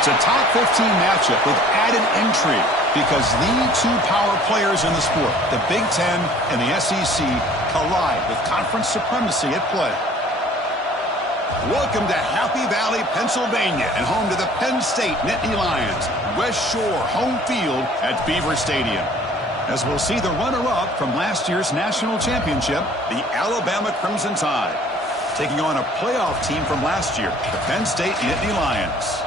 It's a top 15 matchup with added intrigue because the two power players in the sport, the Big Ten and the SEC, collide with conference supremacy at play. Welcome to Happy Valley, Pennsylvania, and home to the Penn State Nittany Lions. West Shore home field at Beaver Stadium. As we'll see the runner-up from last year's national championship, the Alabama Crimson Tide, taking on a playoff team from last year, the Penn State Nittany Lions.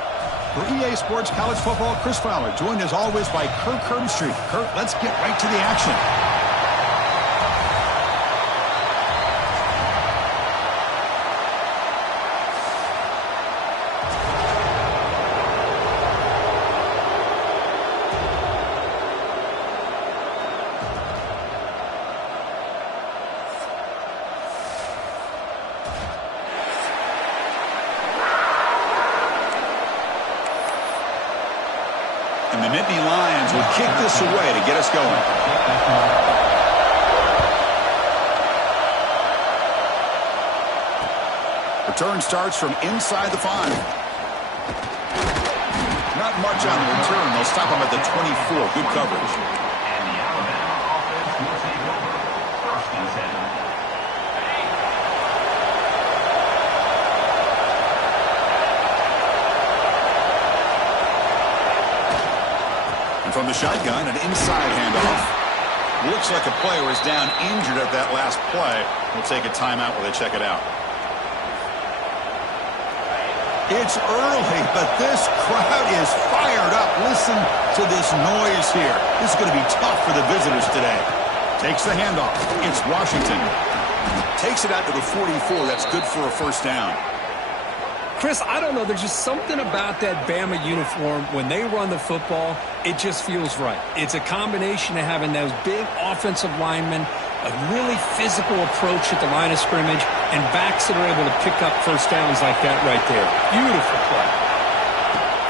For EA Sports College Football, Chris Fowler, joined as always by Kirk Herbstreit. Kirk, let's get right to the action. And the Nittany Lions will kick this away to get us going. Return starts from inside the 5. Not much on the return. They'll stop him at the 24. Good coverage. And the Alabama offense will take over 1st and 10. From the shotgun, an inside handoff. Looks like a player is down injured at that last play. We'll take a timeout while they check it out. It's early, but this crowd is fired up. Listen to this noise here. This is going to be tough for the visitors today. Takes the handoff. It's Washington. Takes it out to the 44. That's good for a first down. Chris, I don't know. There's just something about that Bama uniform. When they run the football, it just feels right. It's a combination of having those big offensive linemen, a really physical approach at the line of scrimmage, and backs that are able to pick up first downs like that right there. Beautiful play.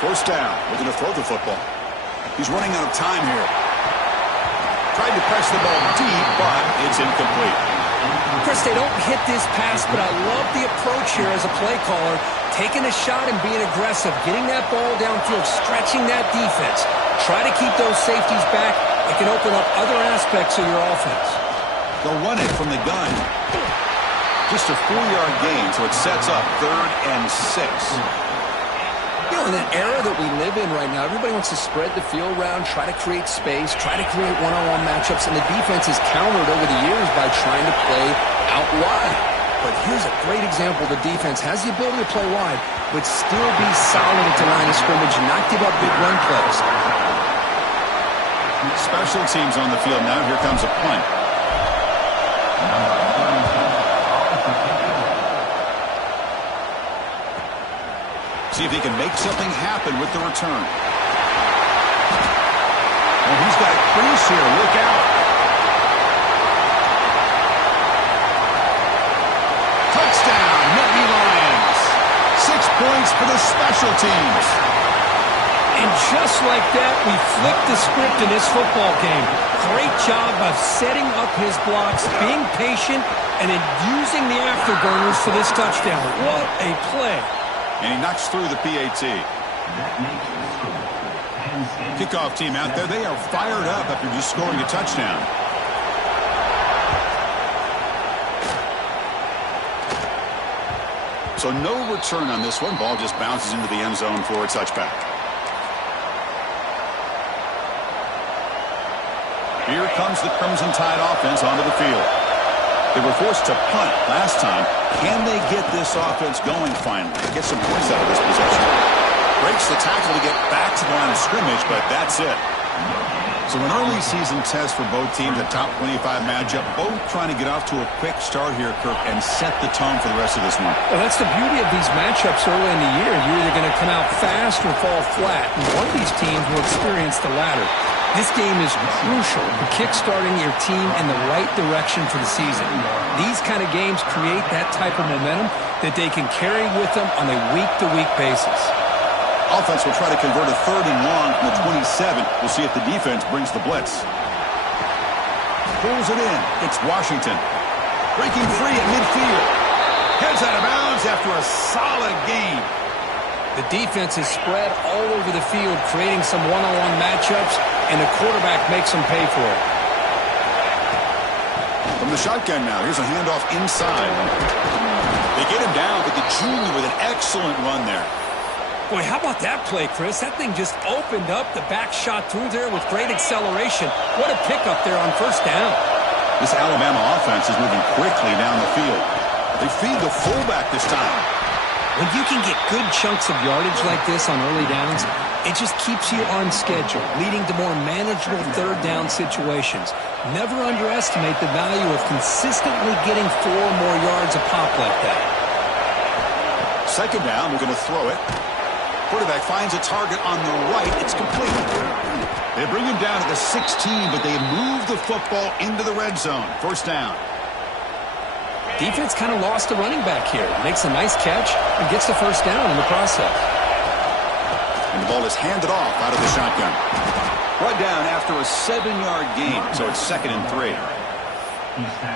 First down. Looking to throw the football. He's running out of time here. Tried to press the ball deep, but it's incomplete. Chris, they don't hit this pass, but I love the approach here as a play caller. Taking a shot and being aggressive, getting that ball downfield, stretching that defense. Try to keep those safeties back. It can open up other aspects of your offense. They'll run it from the gun. Just a 4-yard gain, so it sets up 3rd and 6. You know, in an era that we live in right now, everybody wants to spread the field around, try to create space, try to create one-on-one matchups, and the defense has countered over the years by trying to play out wide. But here's a great example. The defense has the ability to play wide, but still be solid at the line of scrimmage, not give up big run plays. Special teams on the field now. Here comes a punt. See if he can make something happen with the return. And he's got a crease here. Look out. Touchdown, Nittany Lions. 6 points for the special teams. And just like that, we flipped the script in this football game. Great job of setting up his blocks, being patient, and then using the afterburners for this touchdown. What a play. And he knocks through the PAT. Kickoff team out there, they are fired up after just scoring a touchdown. So no return on this one. Ball just bounces into the end zone for a touchback. Here comes the Crimson Tide offense onto the field. They were forced to punt last time. Can they get this offense going finally? Get some points out of this possession. Breaks the tackle to get back to the line of scrimmage, but that's it. So an early season test for both teams, a top 25 matchup. Both trying to get off to a quick start here, Kirk, and set the tone for the rest of this one. Well, that's the beauty of these matchups early in the year. You're either going to come out fast or fall flat. And one of these teams will experience the latter. This game is crucial for kickstarting your team in the right direction for the season. These kind of games create that type of momentum that they can carry with them on a week-to-week basis. Offense will try to convert a 3rd and long from the 27. We'll see if the defense brings the blitz. Pulls it in. It's Washington. Breaking free at midfield. Heads out of bounds after a solid gain. The defense is spread all over the field, creating some one-on-one matchups, and the quarterback makes them pay for it. From the shotgun now, here's a handoff inside. They get him down, but the junior with an excellent run there. Boy, how about that play, Chris? That thing just opened up. The back shot through there with great acceleration. What a pickup there on first down. This Alabama offense is moving quickly down the field. They feed the fullback this time. When you can get good chunks of yardage like this on early downs, it just keeps you on schedule, leading to more manageable third down situations. Never underestimate the value of consistently getting 4 more yards a pop like that. Second down, we're going to throw it. Quarterback finds a target on the right. It's complete. They bring him down to the 16, but they move the football into the red zone. First down. Defense kind of lost a running back here. Makes a nice catch and gets the first down in the process. And the ball is handed off out of the shotgun. Brought down after a 7-yard gain, so it's 2nd and 3.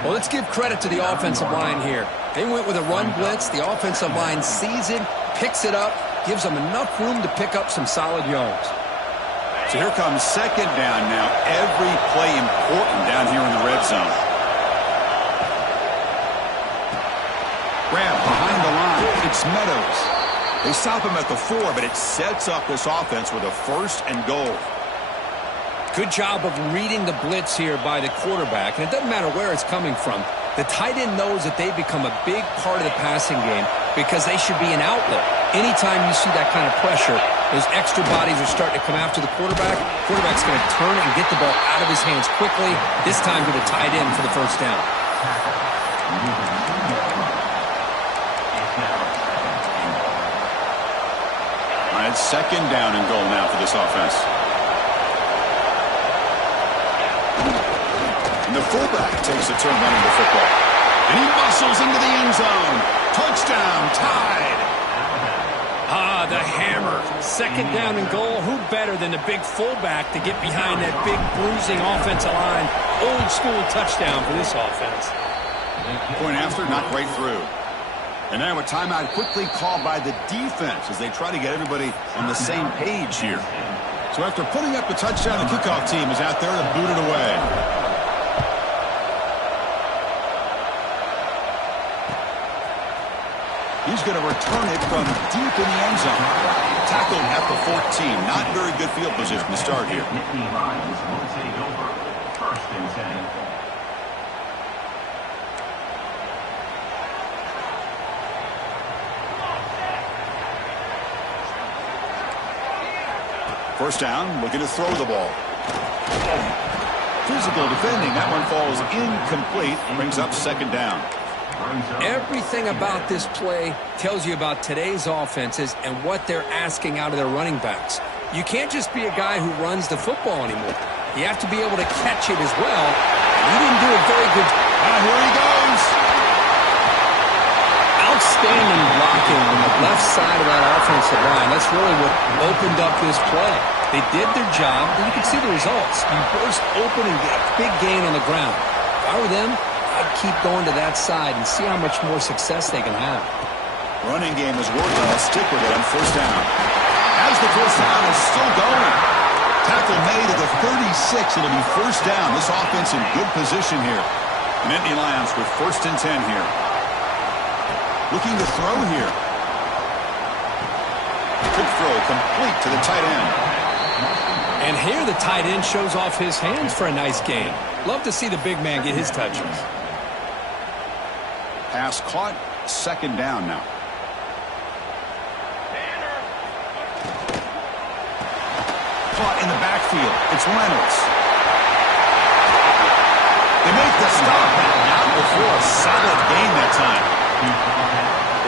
Well, let's give credit to the offensive line here. They went with a run blitz. The offensive line sees it, picks it up, gives them enough room to pick up some solid yards. So here comes second down now. Every play important down here in the red zone. Grab behind the line. It's Meadows. They stop him at the 4, but it sets up this offense with a 1st and goal. Good job of reading the blitz here by the quarterback. And it doesn't matter where it's coming from. The tight end knows that they become a big part of the passing game because they should be an outlet. Anytime you see that kind of pressure, those extra bodies are starting to come after the quarterback. Quarterback's going to turn and get the ball out of his hands quickly, this time to the tight end for the first down. All right, second down and goal now for this offense. And the fullback takes a turn running the football. And he muscles into the end zone. Touchdown, tied. Ah, the hammer. Second down and goal. Who better than the big fullback to get behind that big bruising offensive line? Old school touchdown for this offense. Point after, knocked right through. And now a timeout quickly called by the defense as they try to get everybody on the same page here. So after putting up the touchdown, the kickoff team is out there to boot it away. He's going to return it from deep in the end zone. Tackled at the 14. Not very good field position to start here. First down, looking to throw the ball. Physical defending. That one falls incomplete. Brings up second down. Everything about this play tells you about today's offenses and what they're asking out of their running backs. You can't just be a guy who runs the football anymore. You have to be able to catch it as well. He didn't do a very good job. Here he goes. Outstanding blocking on the left side of that offensive line. That's really what opened up this play. They did their job, and you can see the results. You burst open and get a big gain on the ground. If I were them, I'd keep going to that side and see how much more success they can have. Running game is working. Let's stick with it on first down. As the first down is still going. Tackle made at the 36. It'll be first down. This offense in good position here. Nittany Lions with 1st and 10 here. Looking to throw here. Quick throw complete to the tight end. And here the tight end shows off his hands for a nice gain. Love to see the big man get his touches. Pass caught. Second down now. Caught in the backfield. It's Reynolds. They make the stop. Not before a solid gain that time.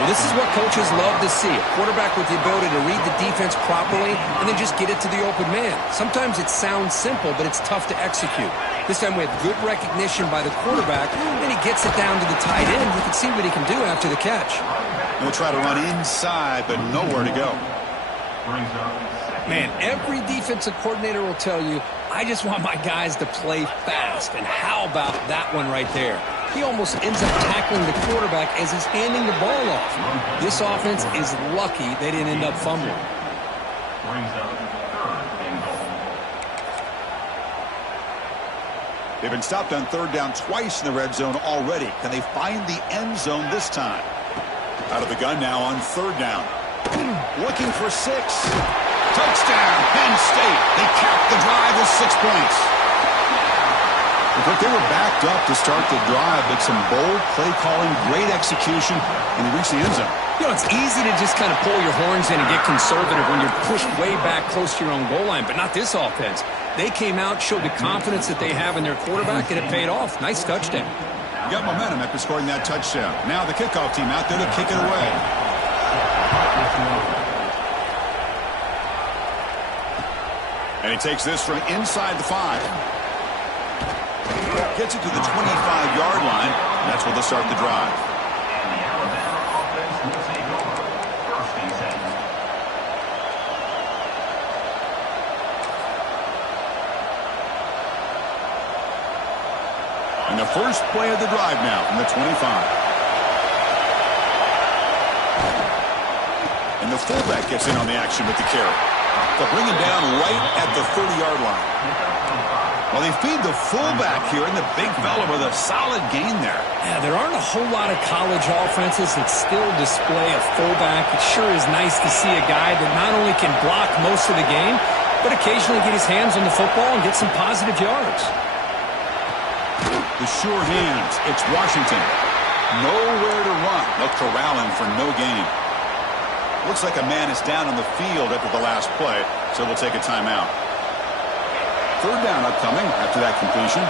Well, this is what coaches love to see. A quarterback with the ability to read the defense properly and then just get it to the open man. Sometimes it sounds simple, but it's tough to execute. This time we have good recognition by the quarterback, and he gets it down to the tight end. You can see what he can do after the catch. He'll try to run inside, but nowhere to go. Man, every defensive coordinator will tell you, I just want my guys to play fast. And how about that one right there? he almost ends up tackling the quarterback as he's handing the ball off. This offense is lucky they didn't end up fumbling. Brings up 3rd and goal. They've been stopped on 3rd down twice in the red zone already. Can they find the end zone this time? Out of the gun now on 3rd down. Looking for 6. Touchdown, Penn State. They capped the drive with 6 points. But they were backed up to start the drive, but some bold play calling, great execution, and they reached the end zone. You know, it's easy to just kind of pull your horns in and get conservative when you're pushed way back close to your own goal line, but not this offense. They came out, showed the confidence that they have in their quarterback, and it paid off. Nice touchdown. Got momentum after scoring that touchdown. Now the kickoff team out there to kick it away. And he takes this from inside the 5. Gets it to the 25-yard line. That's where they'll start the drive. And the Alabama offense will take over. 1st and 10. And the first play of the drive now from the 25. And the fullback gets in on the action with the carry. They'll bring him down right at the 30-yard line. Well, they feed the fullback here, and the big fella with a solid gain there. Yeah, there aren't a whole lot of college offenses that still display a fullback. It sure is nice to see a guy that not only can block most of the game, but occasionally get his hands on the football and get some positive yards. The sure hands. It's Washington. Nowhere to run. They'll corral him for no gain. Looks like a man is down on the field after the last play, so they'll take a timeout. 3rd down upcoming after that completion.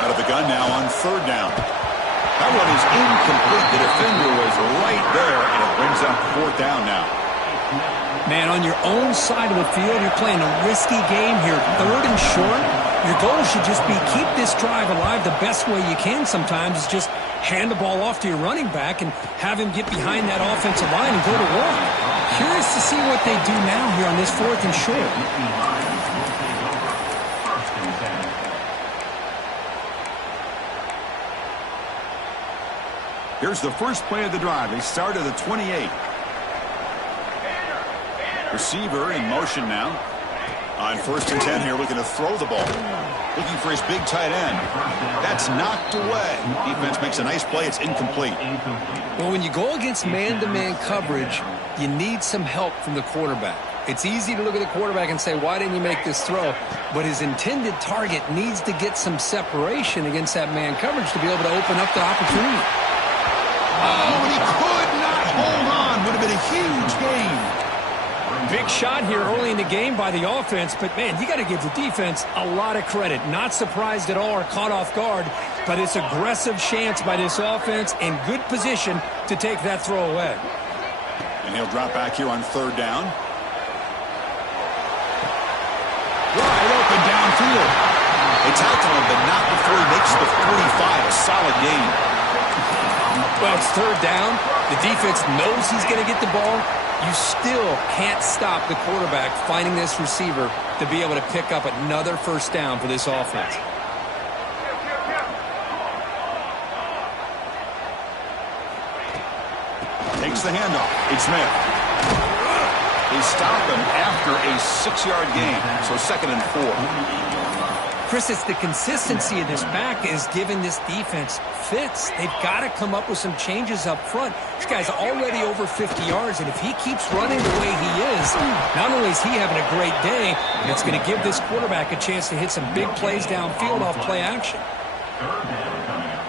Out of the gun now on 3rd down. That one is incomplete. The defender was right there, and it brings up 4th down now. Man, on your own side of the field, you're playing a risky game here. 3rd and short. Your goal should just be keep this drive alive the best way you can sometimes is just hand the ball off to your running back and have him get behind that offensive line and go to work. Curious to see what they do now here on this 4th and short. Here's the first play of the drive. They start at the 28. Receiver in motion now. On 1st and 10 here, looking to throw the ball. Looking for his big tight end. That's knocked away. Defense makes a nice play. It's incomplete. Well, when you go against man-to-man coverage, you need some help from the quarterback. It's easy to look at the quarterback and say, why didn't you make this throw? But his intended target needs to get some separation against that man coverage to be able to open up the opportunity. Oh, and he could not hold on. Would have been a huge gain. Big shot here early in the game by the offense, but, man, you got to give the defense a lot of credit. Not surprised at all or caught off guard, but it's aggressive chance by this offense in good position to take that throw away. And he'll drop back here on 3rd down. Wide open downfield. They tackle him, but not before he makes the 45. A solid gain. Well, it's 3rd down. The defense knows he's going to get the ball. You still can't stop the quarterback finding this receiver to be able to pick up another 1st down for this offense. Takes the handoff. It's Smith. They stop him after a 6-yard gain, so 2nd and 4. Chris, it's the consistency of this back is giving this defense fits. They've got to come up with some changes up front. This guy's already over 50 yards, and if he keeps running the way he is, not only is he having a great day, it's going to give this quarterback a chance to hit some big plays downfield off play action. 3rd down coming up.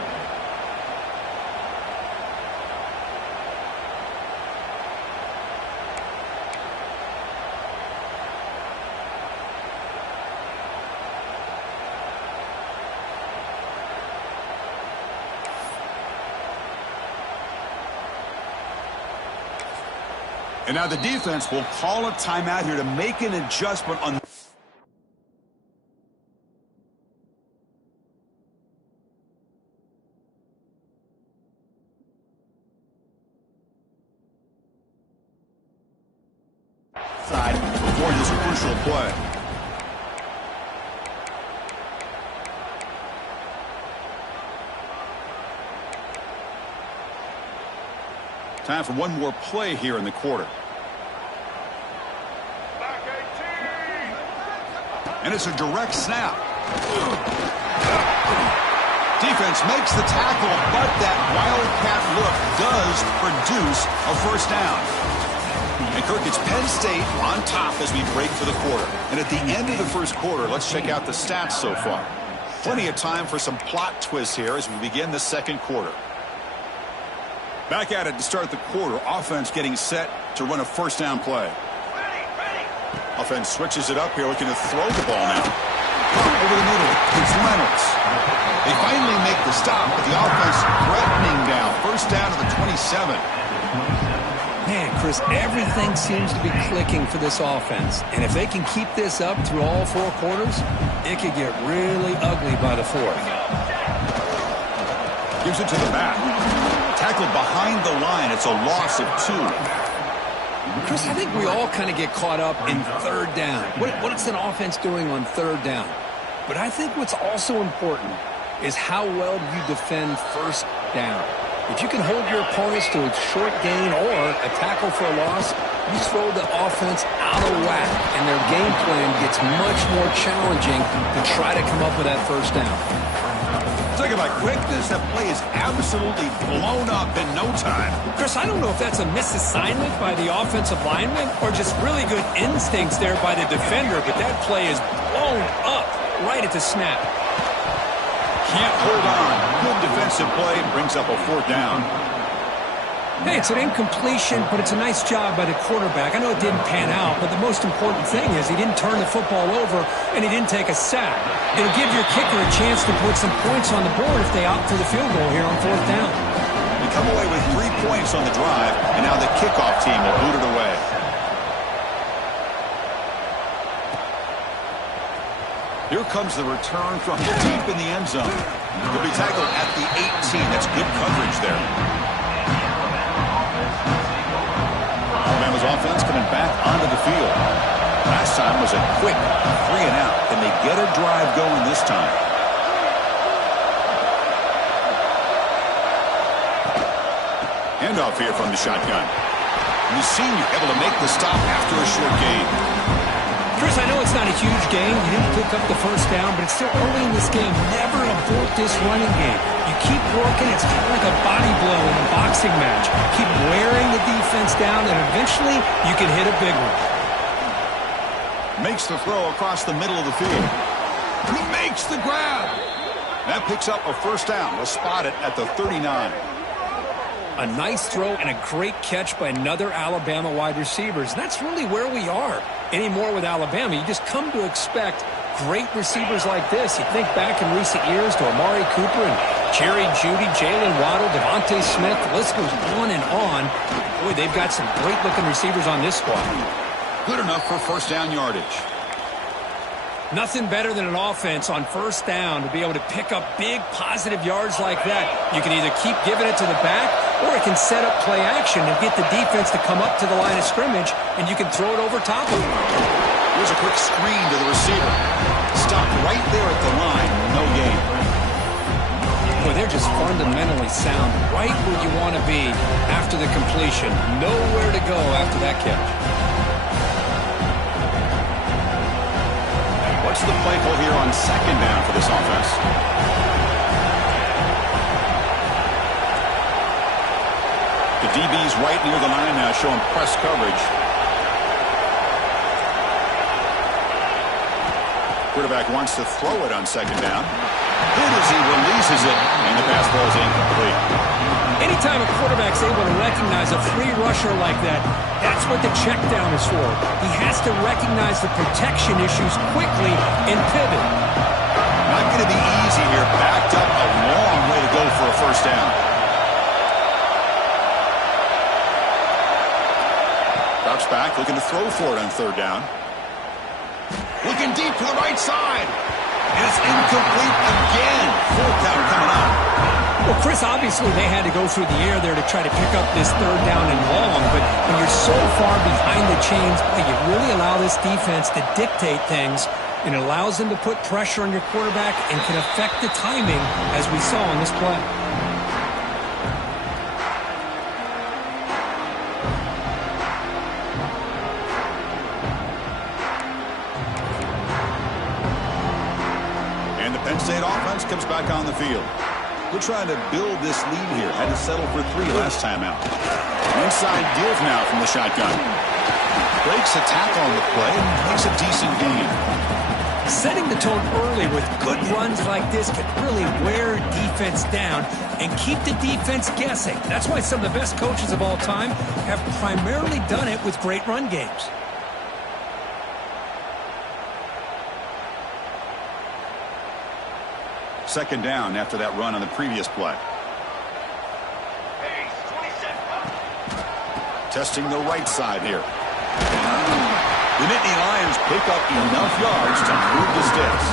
And now the defense will call a timeout here to make an adjustment on. Side before this crucial play. Time for one more play here in the quarter. And it's a direct snap. Defense makes the tackle, but that wildcat look does produce a first down. And Kirk, it's Penn State on top as we break for the quarter. And at the end of the first quarter, let's check out the stats so far. Plenty of time for some plot twists here as we begin the second quarter. Back at it to start the quarter. Offense getting set to run a first down play. Offense switches it up here, looking to throw the ball now. Over the middle, it's Reynolds. They finally make the stop, but the offense threatening down. First down to the 27. Man, Chris, everything seems to be clicking for this offense. And if they can keep this up through all four quarters, it could get really ugly by the fourth. Gives it to the back. Tackled behind the line. It's a loss of 2. Chris, I think we all kind of get caught up in third down. What's an offense doing on third down? But I think what's also important is how well you defend first down. If you can hold your opponents to a short gain or a tackle for a loss, you throw the offense out of whack, and their game plan gets much more challenging to try to come up with that first down. Talk about quickness. That play is absolutely blown up in no time. Chris, I don't know if that's a misassignment by the offensive lineman or just really good instincts there by the defender, but that play is blown up right at the snap. Can't hold on. Good defensive play. Brings up a fourth down. Hey, it's an incompletion, but it's a nice job by the quarterback. I know it didn't pan out, but the most important thing is he didn't turn the football over and he didn't take a sack. It'll give your kicker a chance to put some points on the board if they opt for the field goal here on fourth down. We come away with 3 points on the drive, and now the kickoff team will boot it away. Here comes the return from deep in the end zone. He'll be tackled at the 18. That's good coverage there. Alabama's offense coming back onto the field. Last time was a quick 3-and-out. Can they get a drive going this time? Handoff here from the shotgun. And the senior able to make the stop after a short gain. Chris, I know it's not a huge gain. You didn't pick up the first down, but it's still early in this game. Never abort this running game. You keep working. It's kind of like a body blow in a boxing match. Keep wearing the defense down, and eventually you can hit a big one. Makes the throw across the middle of the field. He makes the grab. That picks up a first down. We'll spot it at the 39. A nice throw and a great catch by another Alabama wide receivers. That's really where we are. Anymore with Alabama, you just come to expect great receivers like this. You think back in recent years to Amari Cooper and Jerry Jeudy, Jalen Waddle, Devontae Smith. The list goes on and on. Boy, they've got some great-looking receivers on this squad. Good enough for first down yardage. Nothing better than an offense on first down to be able to pick up big positive yards like that. You can either keep giving it to the back or it can set up play action and get the defense to come up to the line of scrimmage, and you can throw it over top of them. Here's a quick screen to the receiver. Stopped right there at the line. No gain. Boy, they're just fundamentally sound right where you want to be after the completion. Nowhere to go after that catch. What's the play call here on second down for this offense? The DB's right near the line now, showing press coverage. Quarterback wants to throw it on second down. Good as he releases it, and the pass ball is incomplete. Anytime a quarterback's able to recognize a free rusher like that, that's what the check down is for. He has to recognize the protection issues quickly and pivot. Not going to be easy here. Backed up a long way to go for a first down. Drops back, looking to throw for it on third down. Looking deep to the right side. And it's incomplete again. Fourth down coming up. Well, Chris, obviously they had to go through the air there to try to pick up this third down and long, but when you're so far behind the chains, you really allow this defense to dictate things, and it allows them to put pressure on your quarterback and can affect the timing, as we saw on this play. Penn State offense comes back on the field. They're trying to build this lead here. Had to settle for 3 last time out. Inside deals now from the shotgun. Breaks a tackle on the play and makes a decent gain. Setting the tone early with good runs like this can really wear defense down and keep the defense guessing. That's why some of the best coaches of all time have primarily done it with great run games. Second down after that run on the previous play. Testing the right side here. The Nittany Lions pick up enough yards to move the sticks.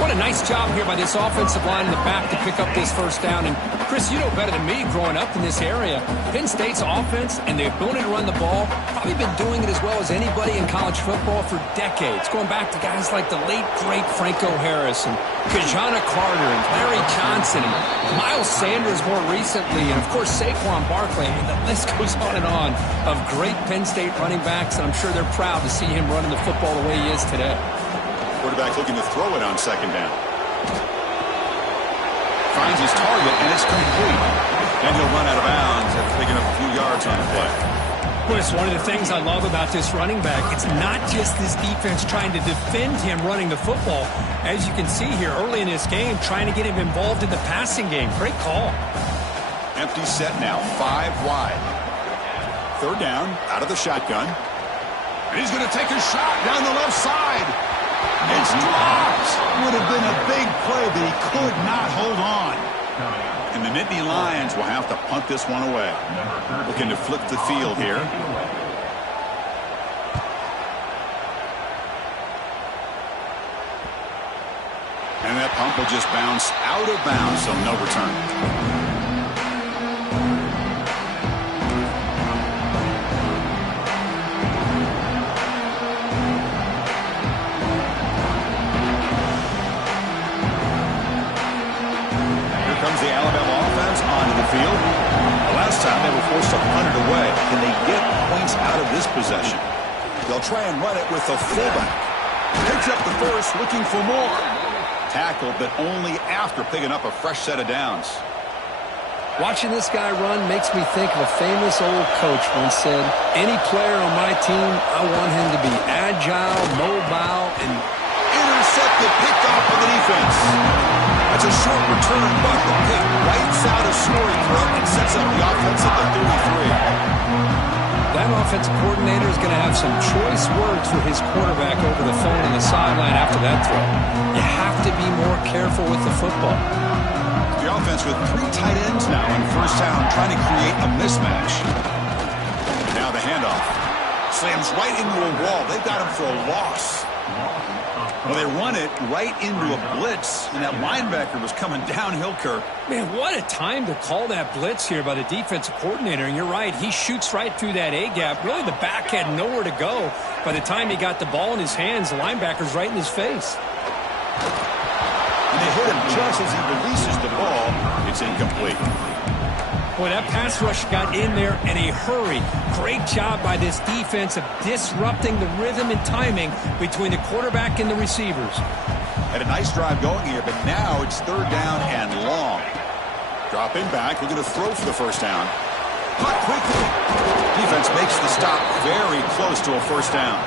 What a nice job here by this offensive line in the back to pick up this first down. And, Chris, you know better than me growing up in this area. Penn State's offense and the ability to run the ball probably been doing it as well as anybody in college football for decades, going back to guys like the late, great Franco Harris and Kajana Carter and Larry Johnson and Miles Sanders more recently, and, of course, Saquon Barkley. I mean, the list goes on of great Penn State running backs, and I'm sure they're proud to see him running the football the way he is today. Quarterback looking to throw it on second down. Finds his target, and it's complete. And he'll run out of bounds after picking up a few yards on the play. Well, it's one of the things I love about this running back. It's not just this defense trying to defend him running the football. As you can see here early in this game, trying to get him involved in the passing game. Great call. Empty set now, 5 wide. Third down, out of the shotgun. And he's going to take a shot down the left side. It's dropped. Would have been a big play, but he could not hold on. And the Nittany Lions will have to punt this one away. Looking to flip the field here. And that pump will just bounce out of bounds, so no return. The Alabama offense onto the field. The last time they were forced to punt it away. Can they get points out of this possession? They'll try and run it with the fullback. Picks up the first, looking for more. Tackled, but only after picking up a fresh set of downs. Watching this guy run makes me think of a famous old coach once said, any player on my team, I want him to be agile, mobile, and intercepted, picked off by the defense. That's a short return, but the pick wipes out a scoring threat and sets up the offense at the 33. That offensive coordinator is going to have some choice words for his quarterback over the phone on the sideline after that throw. You have to be more careful with the football. The offense with 3 tight ends now in first down, trying to create a mismatch. Now the handoff. Slams right into a wall. They've got him for a loss. Well, they run it right into a blitz, and that linebacker was coming downhill, Kirk. Man, what a time to call that blitz here by the defensive coordinator. And you're right, he shoots right through that A-gap. Really, the back had nowhere to go. By the time he got the ball in his hands, the linebacker's right in his face. And they hit him just as he releases the ball. It's incomplete. Boy, that pass rush got in there in a hurry. Great job by this defense of disrupting the rhythm and timing between the quarterback and the receivers. Had a nice drive going here, but now it's third down and long. Dropping back, looking to throw for the first down. Caught quickly. Defense makes the stop very close to a first down.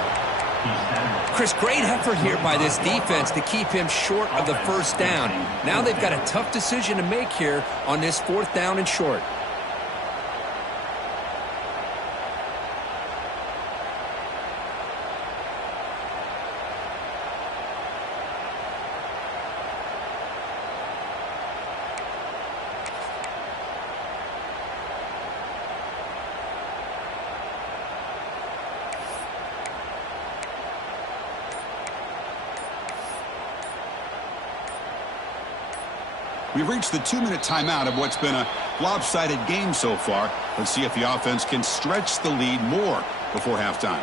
Chris, great effort here by this defense to keep him short of the first down. Now they've got a tough decision to make here on this fourth down and short. We've reached the 2-minute timeout of what's been a lopsided game so far. Let's see if the offense can stretch the lead more before halftime.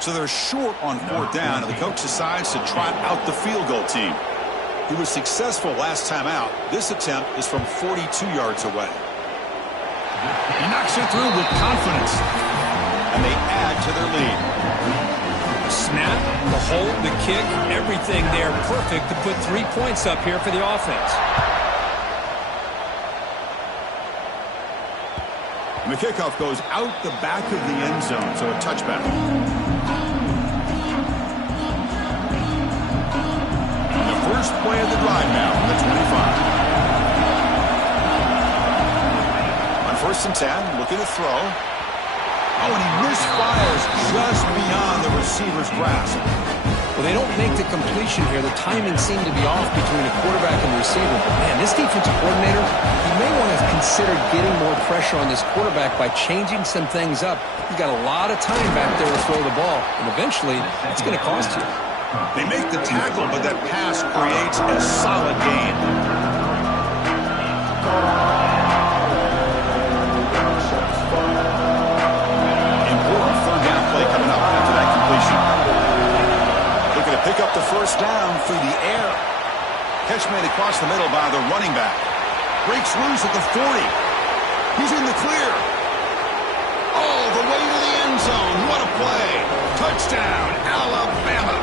So they're short on fourth down, and the coach decides to trot out the field goal team. He was successful last time out. This attempt is from 42 yards away. He knocks it through with confidence, and they add to their lead. Snap, the hold, the kick, everything there perfect to put 3 points up here for the offense. And the kickoff goes out the back of the end zone, so a touchback. And the first play of the drive now from the 25. On 1st and 10, looking to throw. Oh, and he misfires just beyond the receiver's grasp. Well, they don't make the completion here. The timing seemed to be off between the quarterback and the receiver. But, man, this defensive coordinator, he may want to consider getting more pressure on this quarterback by changing some things up. He's got a lot of time back there to throw the ball, and eventually it's going to cost you. They make the tackle, but that pass creates a solid gain. Important third down play coming up after that completion. Looking to pick up the first down through the air. Catch made across the middle by the running back. Breaks loose at the 40. He's in the clear. Oh, the way to the end zone. What a play. Touchdown, Alabama.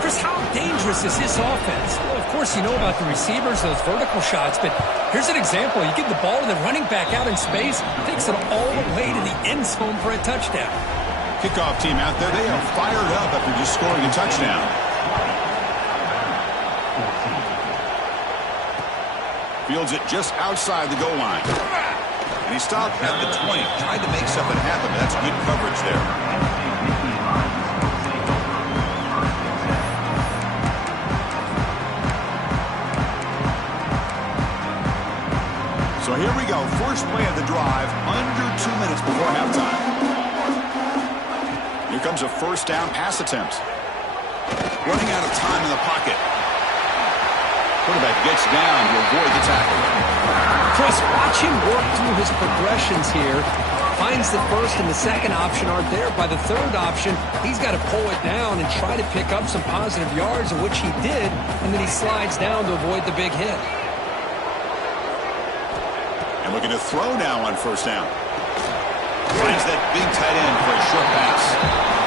Chris, how dangerous is this offense? Well, of course, you know about the receivers, those vertical shots, but here's an example. You give the ball to the running back out in space, takes it all the way to the end zone for a touchdown. Kickoff team out there, they are fired up after just scoring a touchdown. Fields it just outside the goal line. And he stopped at the 20. Tried to make something happen, but that's good coverage there. So here we go. First play of the drive, under 2 minutes before halftime. Here comes a first down pass attempt. Running out of time in the pocket. Quarterback gets down to avoid the tackle. Chris, watch him work through his progressions here. Finds the first and the second option aren't there. By the third option, he's got to pull it down and try to pick up some positive yards, of which he did, and then he slides down to avoid the big hit. And looking to throw now on first down. Finds that big tight end for a short pass.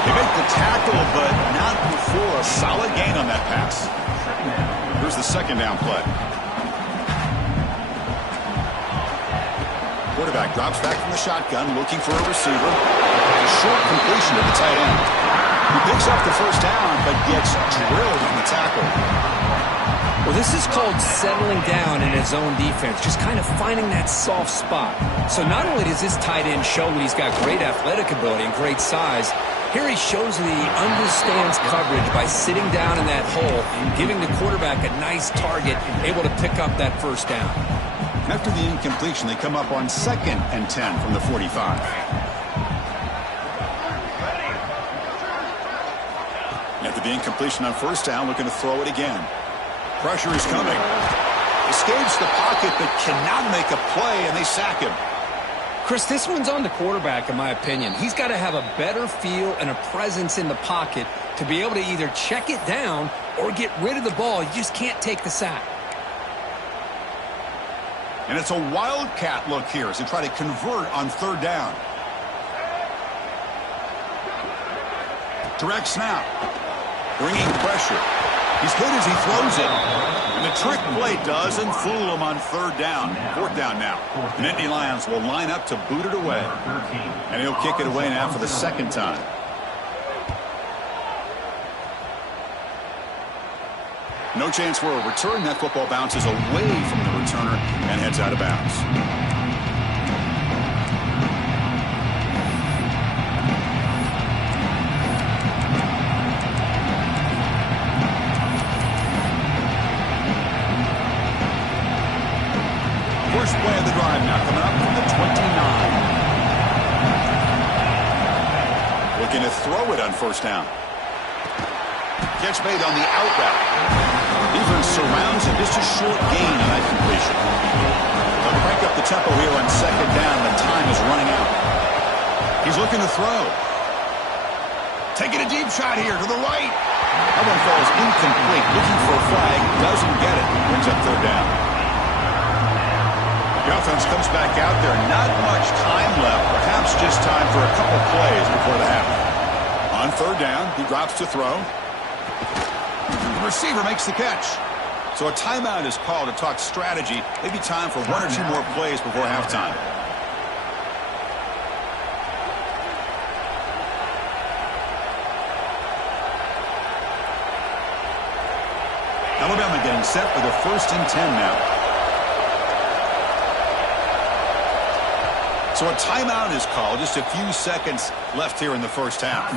They make the tackle, but not before a solid gain on that pass. Here's the second down play. Quarterback drops back from the shotgun, looking for a receiver. A short completion to the tight end. He picks up the first down, but gets drilled on the tackle. Well, this is called settling down in his own defense, just kind of finding that soft spot. So not only does this tight end show that he's got great athletic ability and great size, here he shows that he understands coverage by sitting down in that hole and giving the quarterback a nice target, able to pick up that first down. After the incompletion, they come up on 2nd and 10 from the 45. After the incompletion on first down, looking to throw it again. Pressure is coming. Escapes the pocket but cannot make a play, and they sack him. Chris, this one's on the quarterback, in my opinion. He's got to have a better feel and a presence in the pocket to be able to either check it down or get rid of the ball. You just can't take the sack. And it's a wildcat look here as they try to convert on third down. Direct snap. Bringing pressure. He's hit as he throws it. And the trick play doesn't fool him on third down. Fourth down now. The Nittany Lions will line up to boot it away. And he'll kick it away now for the second time. No chance for a return. That football bounces away from the returner and heads out of bounds. First play of the drive now coming up from the 29. Looking to throw it on first down. Catch made on the out route. Defense surrounds him. Just a short gain on that completion. They'll crank up the tempo here on second down. The time is running out. He's looking to throw. Taking a deep shot here to the right. That one falls incomplete. Looking for a flag. Doesn't get it. Brings up third down. The offense comes back out there. Not much time left. Perhaps just time for a couple plays before the half. On third down. He drops to throw. The receiver makes the catch. So a timeout is called to talk strategy. Maybe time for one or two more plays before halftime. Alabama getting set for the 1st and 10 now. So a timeout is called. Just a few seconds left here in the first half.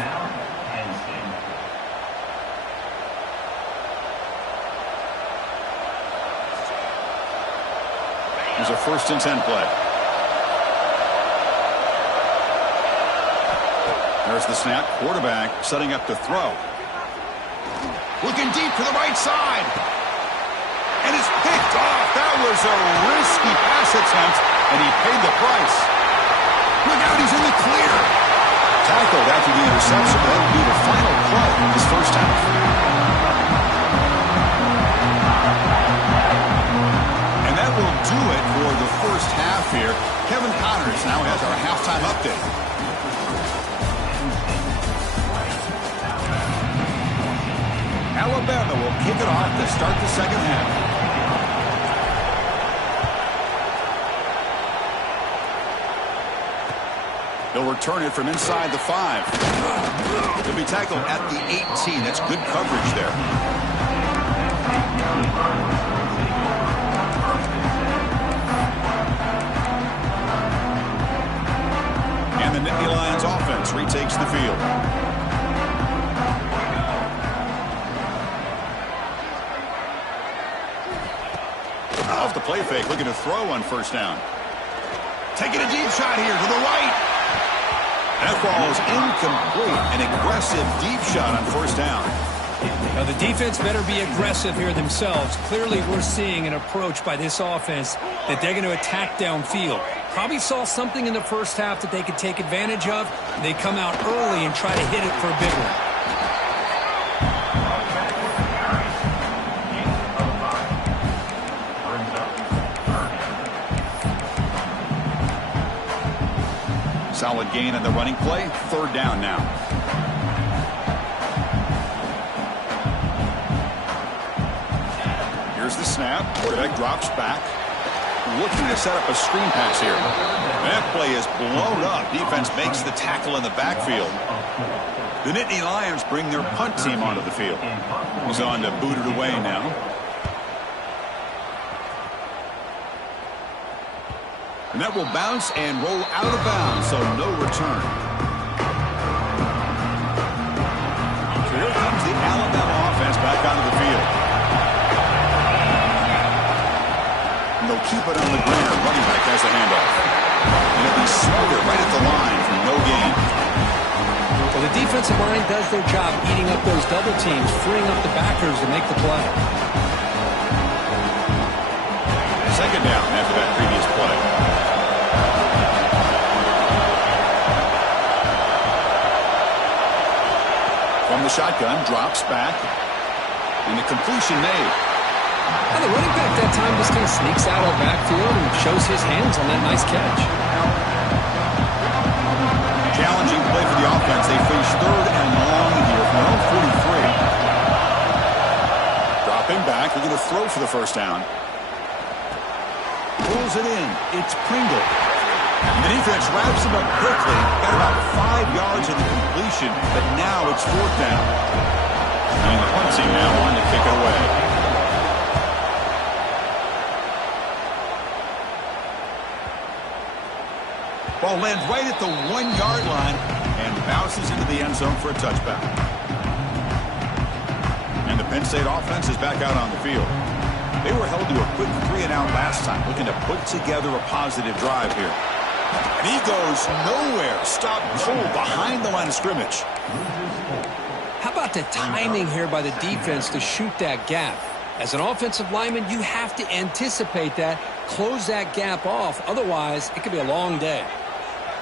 Here's a 1st and 10 play. There's the snap. Quarterback setting up to throw. Looking deep to the right side. And it's picked off. That was a risky pass attempt, and he paid the price. Look out, he's in the clear. Tackled after the interception. That will be the final play of this first half. And that will do it for the first half here. Kevin Connors now has our halftime update. Alabama will kick it off to start the second half. They'll return it from inside the 5. They'll be tackled at the 18. That's good coverage there. And the Nittany Lions offense retakes the field. Off the play fake, looking to throw on 1st down. Taking a deep shot here to the right. That ball is incomplete. An aggressive deep shot on 1st down. Now, the defense better be aggressive here themselves. Clearly, we're seeing an approach by this offense that they're going to attack downfield. Probably saw something in the first half that they could take advantage of. They come out early and try to hit it for a big one. Solid gain on the running play. 3rd down now. Here's the snap. Quarterback drops back. Looking to set up a screen pass here. That play is blown up. Defense makes the tackle in the backfield. The Nittany Lions bring their punt team onto the field. He's on to boot it away now. And that will bounce and roll out of bounds, so no return. So here comes the Alabama offense back onto the field. And they'll keep it on the ground. Running back has the handoff. And it'll be Smoger right at the line for no gain. Well, the defensive line does their job eating up those double teams, freeing up the backers to make the play. 2nd down after that previous play. From the shotgun, drops back, and the completion made. And the running back that time just kind of sneaks out of the backfield and shows his hands on that nice catch. Challenging play for the offense. They face 3rd and long here from their own 43. Dropping back, they're going to throw for the 1st down. Pulls it in. It's Pringle. The defense wraps him up quickly. Got about 5 yards of the completion, but now it's 4th down. And the punt team now on to kick it away. Ball lands right at the 1-yard line and bounces into the end zone for a touchback. And the Penn State offense is back out on the field. They were held to a quick 3-and-out last time, looking to put together a positive drive here. And he goes nowhere. Stop cold behind the line of scrimmage. How about the timing here by the defense to shoot that gap? As an offensive lineman, you have to anticipate that, close that gap off. Otherwise, it could be a long day.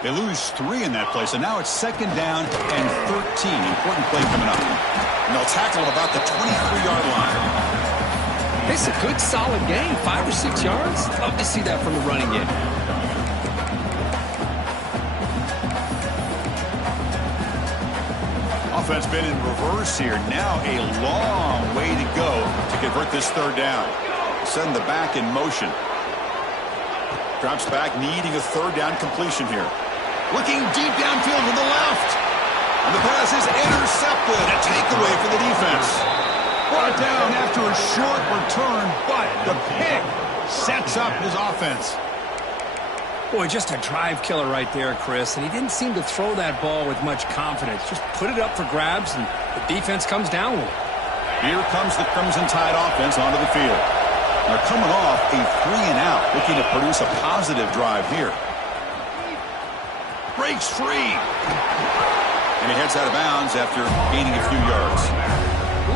They lose 3 in that play, so now it's 2nd down and 13. Important play coming up. And they'll tackle at about the 23-yard line. It's a good, solid game, 5 or 6 yards. Love to see that from the running game. Offense been in reverse here. Now a long way to go to convert this third down. Send the back in motion. Drops back, needing a third down completion here. Looking deep downfield to the left. And the pass is intercepted. A takeaway for the defense. Brought down after a short return, but the pick sets up his offense. Boy, just a drive killer right there, Chris. And he didn't seem to throw that ball with much confidence. Just put it up for grabs, and the defense comes down with it. Here comes the Crimson Tide offense onto the field. They're coming off a 3-and-out, looking to produce a positive drive here. Breaks free. And he heads out of bounds after gaining a few yards.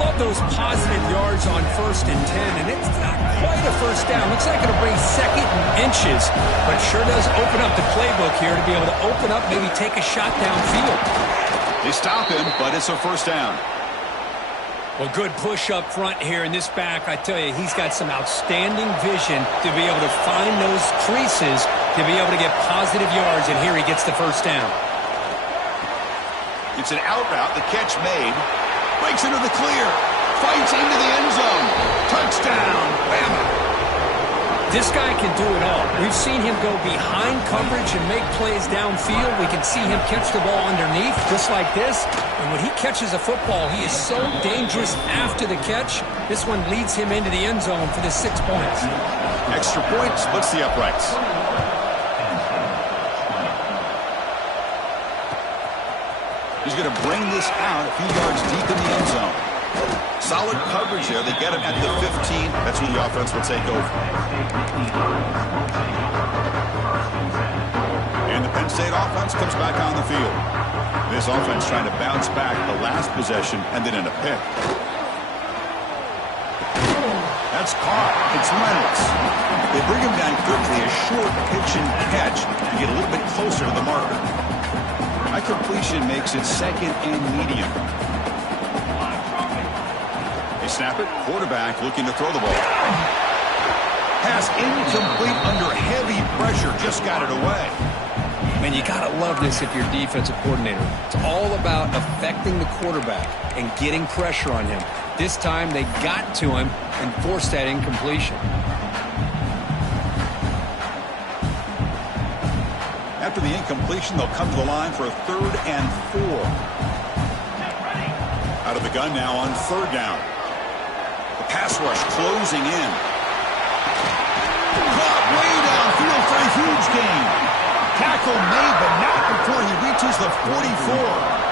Love those positive yards on 1st and 10, and it's not quite a first down. Looks like it'll bring second and inches, but sure does open up the playbook here to be able to open up, maybe take a shot downfield. They stop him, but it's a first down. Well, good push up front here in this back. I tell you, he's got some outstanding vision to be able to find those creases to be able to get positive yards, and here he gets the first down. It's an out route, the catch made. Breaks into the clear. Fights into the end zone. Touchdown, Bama. This guy can do it all. We've seen him go behind coverage and make plays downfield. We can see him catch the ball underneath, just like this. And when he catches a football, he is so dangerous after the catch. This one leads him into the end zone for the 6 points. Extra point splits the uprights. He's going to bring this out a few yards deep in the end zone. Solid coverage there. They get him at the 15. That's who the offense will take over. And the Penn State offense comes back on the field. This offense trying to bounce back the last possession and then in a pick. That's caught. It's Reynolds. They bring him down quickly. A short pitch and catch to get a little bit closer to the marker. That completion makes it second and medium. They snap it. Quarterback looking to throw the ball. Pass incomplete under heavy pressure. Just got it away. Man, you got to love this if you're a defensive coordinator. It's all about affecting the quarterback and getting pressure on him. This time they got to him and forced that incompletion. After the incompletion, they'll come to the line for a 3rd and 4. Out of the gun now on 3rd down. The pass rush closing in. Caught way downfield for a huge gain. Tackle made, but not before he reaches the 44.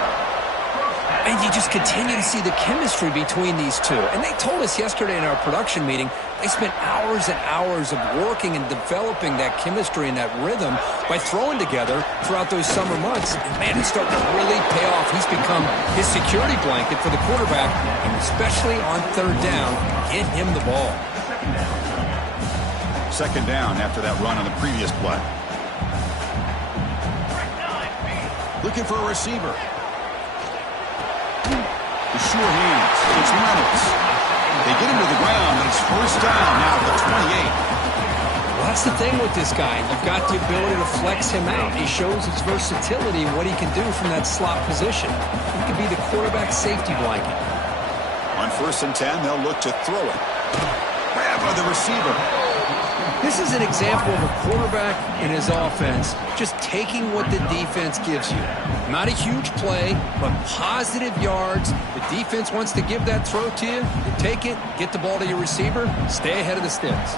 And you just continue to see the chemistry between these two. And they told us yesterday in our production meeting, they spent hours and hours of working and developing that chemistry and that rhythm by throwing together throughout those summer months. And man, it's starting to really pay off. He's become his security blanket for the quarterback, and especially on 3rd down, get him the ball. 2nd down after that run on the previous play. Looking for a receiver. The sure hands. It's Reynolds. They get him to the ground, and it's first down now at the 28. Well, that's the thing with this guy. You've got the ability to flex him out. He shows his versatility and what he can do from that slot position. He could be the quarterback safety blanket. On 1st and 10, they'll look to throw it. Grab by the receiver. This is an example of a quarterback and his offense just taking what the defense gives you. Not a huge play, but positive yards. The defense wants to give that throw to you. You take it, get the ball to your receiver, stay ahead of the sticks.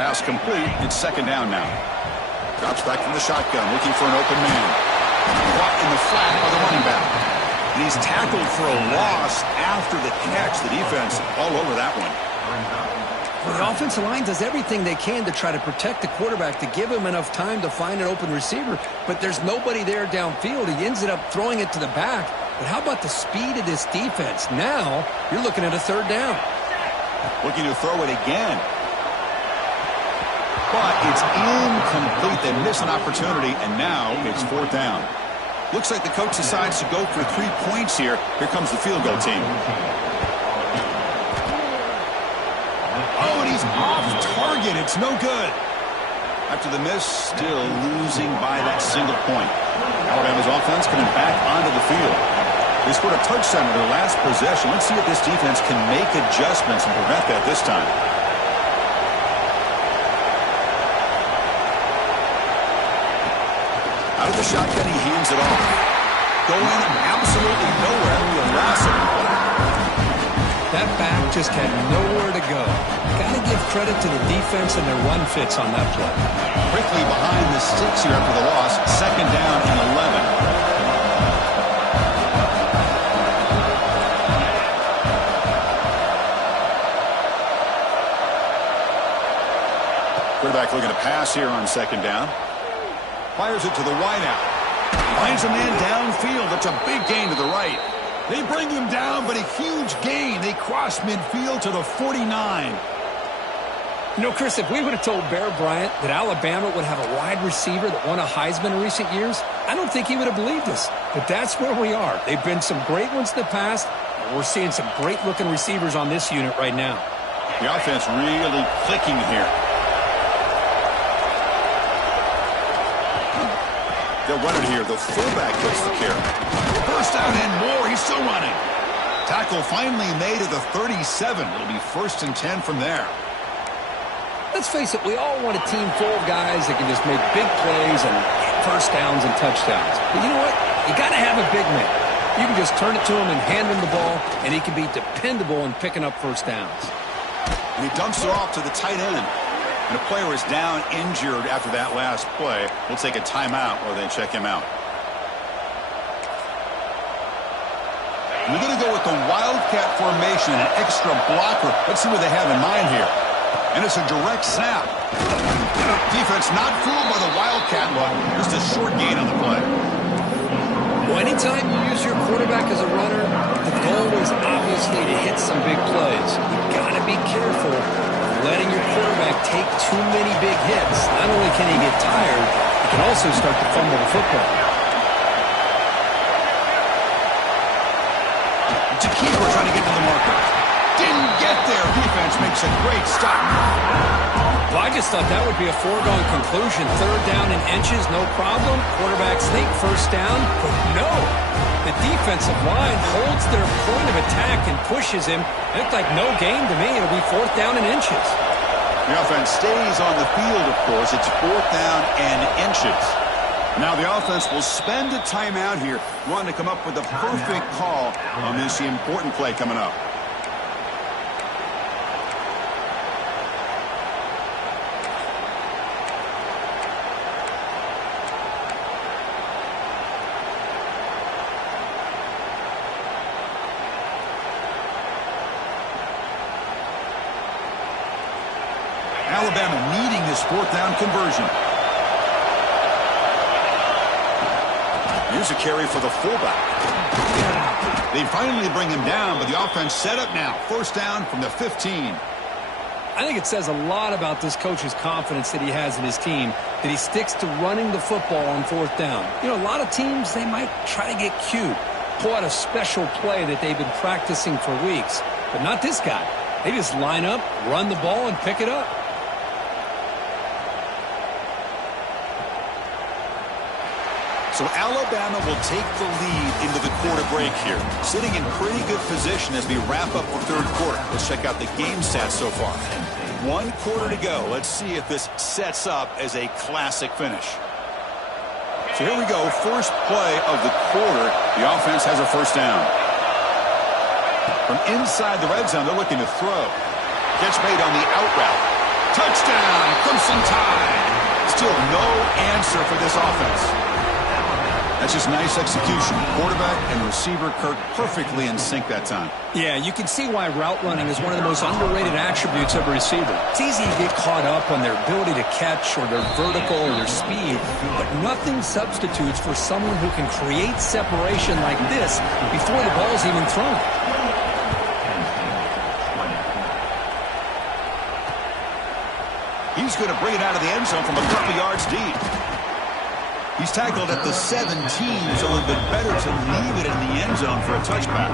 Pass complete. It's 2nd down now. Drops back from the shotgun, looking for an open man. Caught in the flat by the running back. And he's tackled for a loss after the catch. The defense all over that one. Well, the offensive line does everything they can to try to protect the quarterback, to give him enough time to find an open receiver, but there's nobody there downfield. He ends up throwing it to the back. But how about the speed of this defense? Now, you're looking at a 3rd down. Looking to throw it again. But it's incomplete. They miss an opportunity, and now it's 4th down. Looks like the coach decides to go for 3 points here. Here comes the field goal team. Oh, and he's off target. It's no good. After the miss, still losing by that single point. Alabama's offense coming back onto the field. They scored a touchdown in their last possession. Let's see if this defense can make adjustments and prevent that this time. Out of the shotgun, he hands it off. Going absolutely nowhere. The loss of it. That back just had nowhere to go. Got to give credit to the defense and their run fits on that play. Quickly behind the sticks here after the loss. Second down and 11. Quarterback looking to pass here on second down. Fires it to the wideout. Finds a man downfield. That's a big gain to the right. They bring him down, but a huge gain. They cross midfield to the 49. You know, Chris, if we would have told Bear Bryant that Alabama would have a wide receiver that won a Heisman in recent years, I don't think he would have believed us. But that's where we are. They've been some great ones in the past, and we're seeing some great-looking receivers on this unit right now. The offense really clicking here. They'll run it here. The fullback gets the carry. First down and more. He's still running. Tackle finally made at the 37. It'll be 1st and 10 from there. Let's face it, we all want a team full of guys that can just make big plays and get first downs and touchdowns. But you know what? You got to have a big man. You can just turn it to him and hand him the ball, and he can be dependable in picking up first downs. And he dumps it off to the tight end. And a player is down injured after that last play. We'll take a timeout while they check him out. We're going to go with the Wildcat formation, an extra blocker. Let's see what they have in mind here. And it's a direct snap. Defense not fooled by the Wildcat look. Just a short gain on the play. Well, anytime you use your quarterback as a runner, the goal is obviously to hit some big plays. You've got to be careful letting your quarterback take too many big hits. Not only can he get tired, he can also start to fumble the football. It's a keeper trying to get to the marker. Didn't get there. Defense makes a great stop. Well, I just thought that would be a foregone conclusion. 3rd down and inches, no problem. Quarterback sneak, first down. But no. The defensive line holds their point of attack and pushes him. It looked like no gain to me. It'll be 4th down and inches. The offense stays on the field, of course. It's 4th down and inches. Now the offense will spend a timeout here, wanting to come up with the perfect call on this important play coming up. Alabama needing this 4th down conversion. Here's a carry for the fullback. They finally bring him down, but the offense set up now. 1st down from the 15. I think it says a lot about this coach's confidence that he has in his team, that he sticks to running the football on 4th down. You know, a lot of teams, they might try to get cute, pull out a special play that they've been practicing for weeks, but not this guy. They just line up, run the ball, and pick it up. So Alabama will take the lead into the quarter break here, sitting in pretty good position as we wrap up the 3rd quarter. Let's check out the game stats so far. 1 quarter to go. Let's see if this sets up as a classic finish. So here we go. First play of the quarter. The offense has a 1st down. From inside the red zone, they're looking to throw. Catch made on the out route. Touchdown, Crimson Tide. Still no answer for this offense. That's just nice execution. Quarterback and receiver Kirk perfectly in sync that time. Yeah, you can see why route running is one of the most underrated attributes of a receiver. It's easy to get caught up on their ability to catch or their vertical or their speed, but nothing substitutes for someone who can create separation like this before the ball's even thrown. He's going to bring it out of the end zone from a couple yards deep. He's tackled at the 17, so it would have been better to leave it in the end zone for a touchback.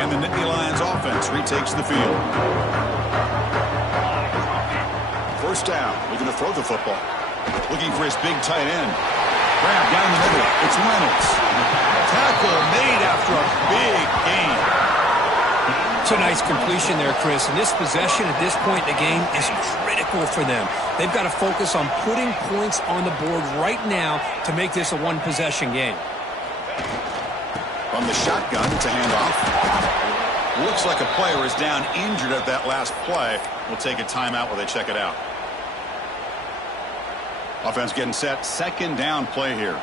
And the Nittany Lions offense retakes the field. First down, looking to throw the football. Looking for his big tight end. Grab down the middle. It's Reynolds. Tackle made after a big gain. It's a nice completion there, Chris. And this possession at this point in the game is critical for them. They've got to focus on putting points on the board right now to make this a one-possession game. From the shotgun, it's a handoff. Looks like a player is down injured at that last play. We'll take a timeout while they check it out. Offense getting set. Second down play here.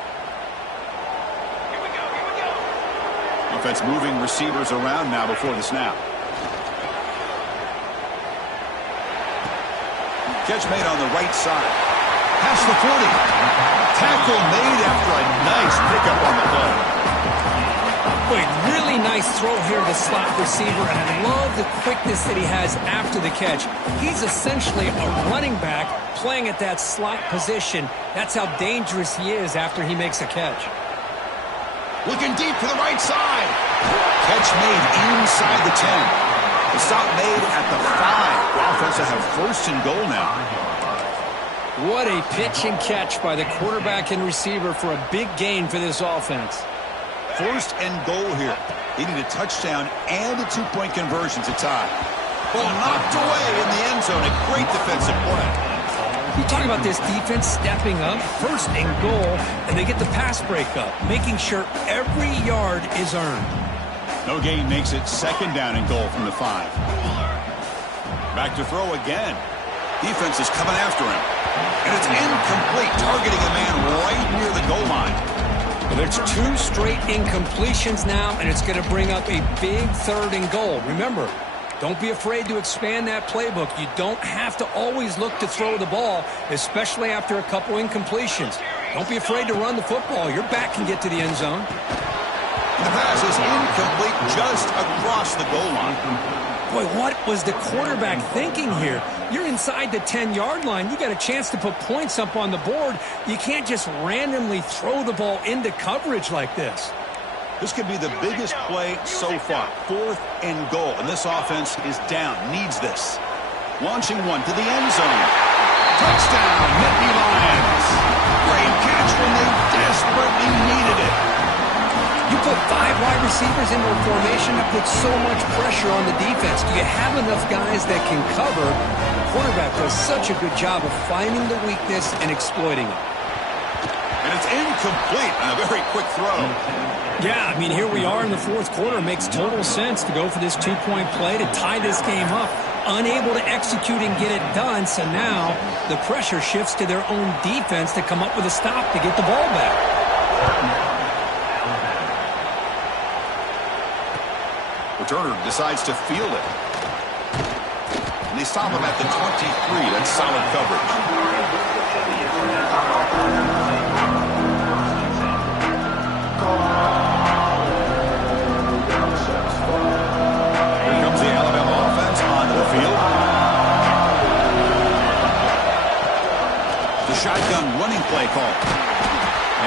Offense moving receivers around now before the snap. Catch made on the right side. Past the 40. Tackle made after a nice pickup on the play. Boy, really nice throw here to the slot receiver, and I love the quickness that he has after the catch. He's essentially a running back playing at that slot position. That's how dangerous he is after he makes a catch. Looking deep to the right side. Catch made inside the 10. The stop made at the 5. The offense will have first and goal now. What a pitch and catch by the quarterback and receiver for a big gain for this offense. First and goal here. They need a touchdown and a two-point conversion to tie. Ball knocked away in the end zone. A great defensive play. You talk about this defense stepping up, first and goal, and they get the pass breakup, making sure every yard is earned. No gain makes it second down and goal from the 5. Back to throw again. Defense is coming after him. And it's incomplete, targeting a man right near the goal line. Well, there's 2 straight incompletions now, and it's going to bring up a big third and goal. Remember, don't be afraid to expand that playbook. You don't have to always look to throw the ball, especially after a couple incompletions. Don't be afraid to run the football. Your back can get to the end zone. The pass is incomplete just across the goal line. Boy, what was the quarterback thinking here? You're inside the 10-yard line. You got a chance to put points up on the board. You can't just randomly throw the ball into coverage like this. This could be the biggest play so far. 4th and goal. And this offense is down. Needs this. Launching one to the end zone. Touchdown, Nittany Lions. Great catch when they desperately needed it. You put 5 wide receivers into a formation that puts so much pressure on the defense. Do you have enough guys that can cover? The quarterback does such a good job of finding the weakness and exploiting it. And it's incomplete on a very quick throw. Yeah, I mean, here we are in the 4th quarter. It makes total sense to go for this 2-point play to tie this game up. Unable to execute and get it done, so now the pressure shifts to their own defense to come up with a stop to get the ball back. Returner decides to field it. And they stop him at the 23. That's solid coverage. Here comes the Alabama offense onto the field. The shotgun running play call.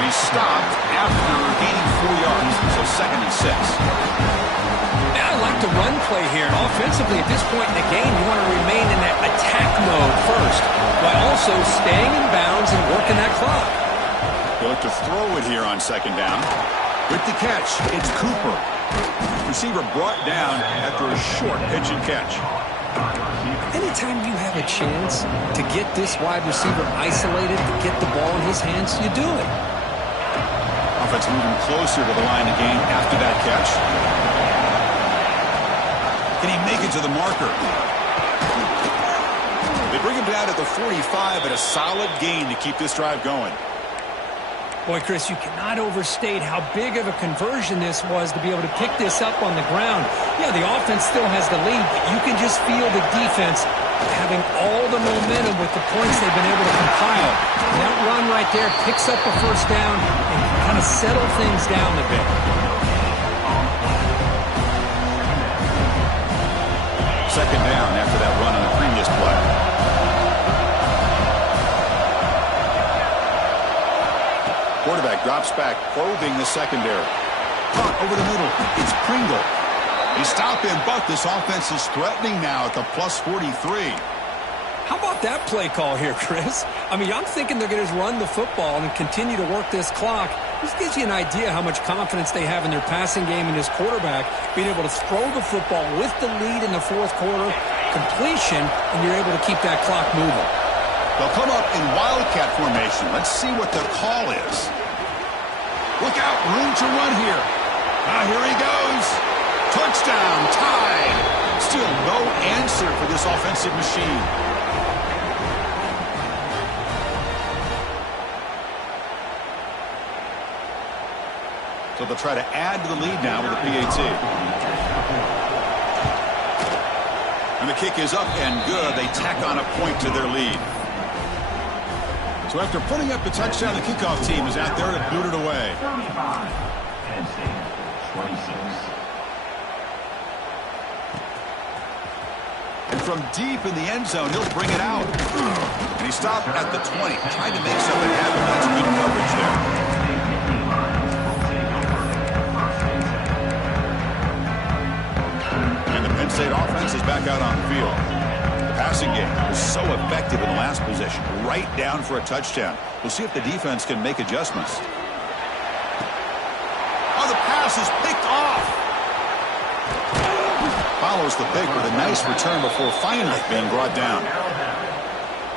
And he's stopped after gaining 4 yards. So 2nd and 6. I like the run play here. And offensively, at this point in the game, you want to remain in that attack mode first, while also staying in bounds and working that clock. They look to throw it here on 2nd down. With the catch, it's Cooper. Receiver brought down after a short pitch and catch. Anytime you have a chance to get this wide receiver isolated, to get the ball in his hands, you do it. Offense moving closer to the line of game after that catch. Can he make it to the marker? They bring him down at the 45 at a solid gain to keep this drive going. Boy, Chris, you cannot overstate how big of a conversion this was to be able to pick this up on the ground. Yeah, the offense still has the lead, but you can just feel the defense having all the momentum with the points they've been able to compile. And that run right there picks up a first down and kind of settle things down a bit. Second down after that run on the previous play. Quarterback drops back, probing the secondary. Caught over the middle. It's Pringle. They stop him, but this offense is threatening now at the plus 43. How about that play call here, Chris? I mean, I'm thinking they're going to run the football and continue to work this clock. This gives you an idea how much confidence they have in their passing game and this quarterback being able to throw the football with the lead in the fourth quarter, completion, and you're able to keep that clock moving. They'll come up in wildcat formation. Let's see what the call is. Look out, room to run here. Here he goes. Touchdown, tied. Still no answer for this offensive machine. So they'll try to add to the lead now with a PAT. And the kick is up and good. They tack on a point to their lead. So after putting up the touchdown, the kickoff team is out there to boot it away. 35. Penn State, 26. And from deep in the end zone, he'll bring it out. And he stopped at the 20, trying to make something happen. That's good coverage there. And the Penn State offense is back out on the field. The passing game was so effective in the last possession, right down for a touchdown. We'll see if the defense can make adjustments. Oh, the pass is picked off. Follows the pick with a nice return before finally being brought down.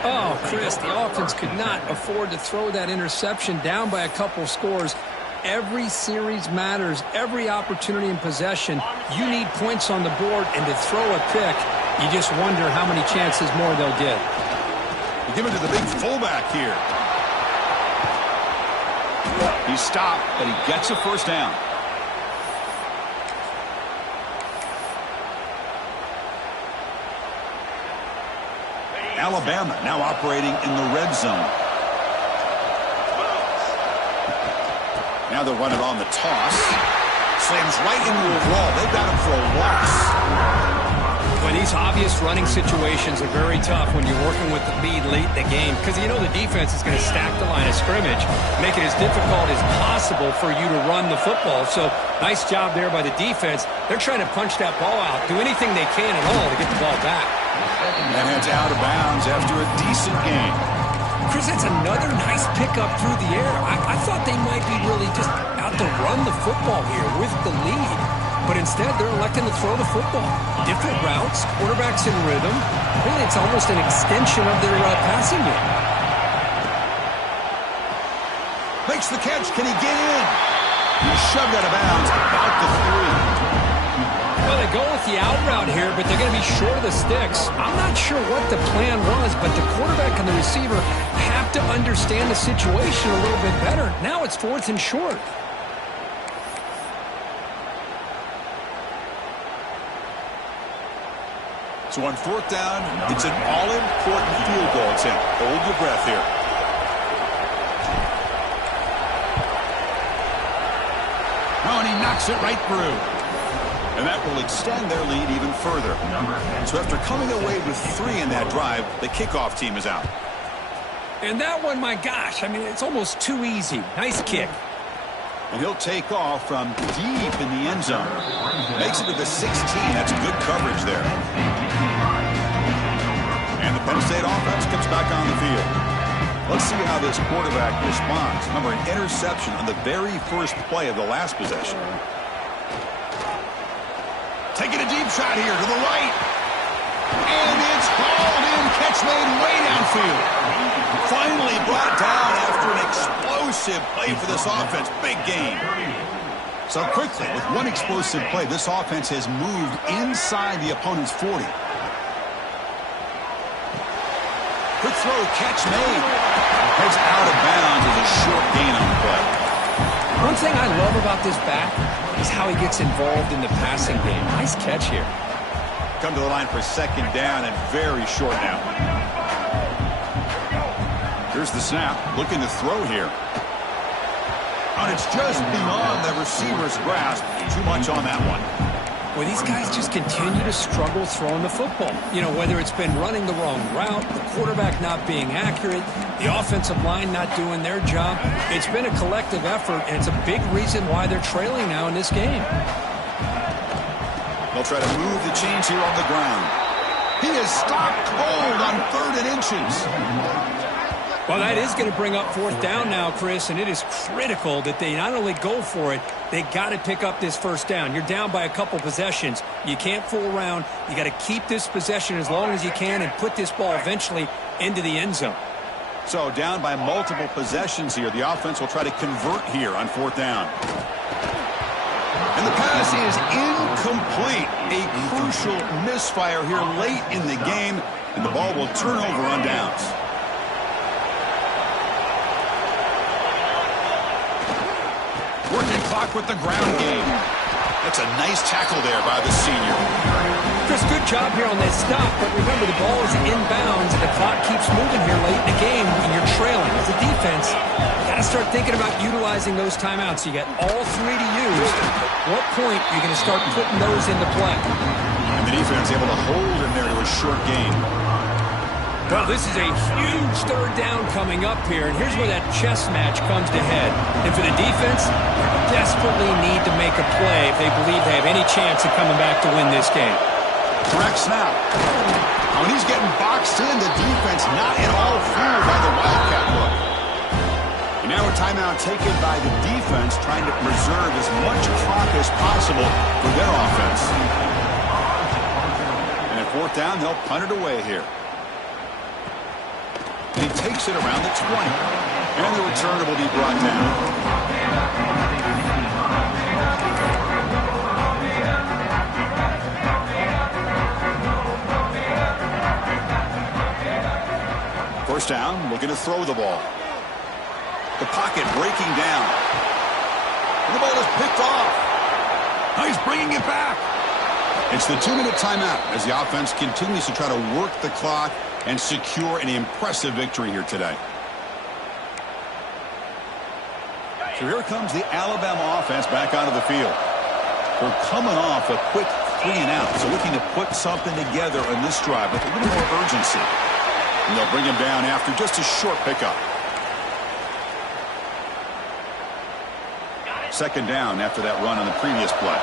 Oh, Chris, the offense could not afford to throw that interception down by a couple scores. Every series matters. Every opportunity in possession, you need points on the board, and to throw a pick, you just wonder how many chances more they'll get. They give it to the big fullback here. He stopped, but he gets a first down. Alabama now operating in the red zone. Now they'll run it on the toss. Slams right into a wall. They've got him for a loss. Well, these obvious running situations are very tough when you're working with the lead late in the game because you know the defense is going to stack the line of scrimmage, make it as difficult as possible for you to run the football. So nice job there by the defense. They're trying to punch that ball out, do anything they can at all to get the ball back. That heads out of bounds after a decent game. Chris, that's another nice pickup through the air. I thought they might be really just out to run the football here with the lead. But instead, they're electing to throw the football. Different routes, quarterbacks in rhythm. Really, it's almost an extension of their passing game. Makes the catch. Can he get in? He's shoved out of bounds about the 3. Well, they go with the out route here, but they're going to be short of the sticks. I'm not sure what the plan was, but the quarterback and the receiver have to understand the situation a little bit better. Now it's 4th and short. So on 4th down, it's an all-important field goal attempt. Hold your breath here. Oh, and he knocks it right through. And that will extend their lead even further. So after coming away with 3 in that drive, the kickoff team is out. And that one, my gosh, I mean, it's almost too easy. Nice kick. And he'll take off from deep in the end zone. Makes it to the 16. That's good coverage there. And the Penn State offense comes back on the field. Let's see how this quarterback responds. Remember, an interception on the very first play of the last possession. Taking a deep shot here to the right. And it's hauled in. Catch made way downfield. Finally brought down after an explosive play for this offense. Big game. So quickly, with one explosive play, this offense has moved inside the opponent's 40. Quick throw, catch made. Heads out of bounds as a short gain on the play. One thing I love about this back is how he gets involved in the passing game. Nice catch here. Come to the line for 2nd down and very short now. Here's the snap. Looking to throw here. And it's just beyond the receiver's grasp. Too much on that one. Well, these guys just continue to struggle throwing the football. You know, whether it's been running the wrong route, the quarterback not being accurate, the offensive line not doing their job. It's been a collective effort, and it's a big reason why they're trailing now in this game. They'll try to move the chains here on the ground. He is stopped cold on 3rd and inches. Well, that is going to bring up 4th down now, Chris, and it is critical that they not only go for it, they got to pick up this 1st down. You're down by a couple possessions. You can't fool around. You got to keep this possession as long as you can and put this ball eventually into the end zone. So down by multiple possessions here. The offense will try to convert here on 4th down. And the pass is incomplete. A crucial misfire here late in the game, and the ball will turn over on downs. Working clock with the ground game. That's a nice tackle there by the senior. Chris, good job here on that stop, but remember the ball is inbounds and the clock keeps moving here late in the game when you're trailing. As a defense, you got to start thinking about utilizing those timeouts. You got all 3 to use. At what point are you going to start putting those into play? And the defense able to hold him there to a short gain. Well, this is a huge 3rd down coming up here, and here's where that chess match comes to head. And for the defense, they desperately need to make a play if they believe they have any chance of coming back to win this game. Correct snap. When he's getting boxed in, the defense not at all fooled by the Wildcat look. And now a timeout taken by the defense, trying to preserve as much clock as possible for their offense. And at 4th down, they'll punt it away here. And he takes it around the 20. And the return will be brought down. First down, looking to throw the ball. The pocket breaking down. And the ball is picked off. Now he's bringing it back. It's the 2-minute timeout as the offense continues to try to work the clock and secure an impressive victory here today. So here comes the Alabama offense back onto the field. They're coming off a quick 3 and out, so looking to put something together on this drive with a little more urgency. And they'll bring him down after just a short pickup. 2nd down after that run on the previous play.